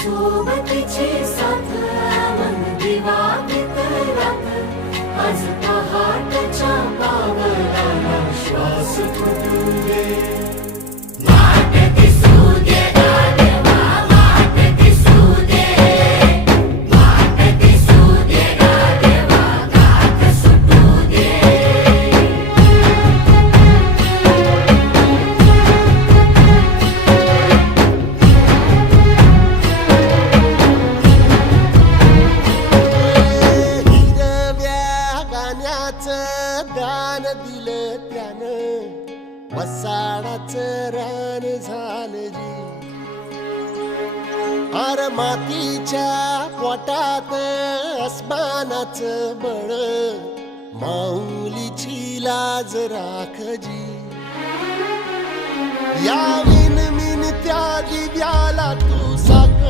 सोबतीची साथ मन दिवाळीत रात आज पहाटच्या पावलाला श्वास फुटू दे वाट दिसू दे गाढवा वाट दिसू दे वाट दिसू दे गाढवा गाठ सुटू दे दान दिलं त्यानं वसाडाचं रान झालं जी अर मातीच्या पोटात अस्मानाचं बळ माऊलीची लाज राखजी या विनमिन त्या दिव्याला तू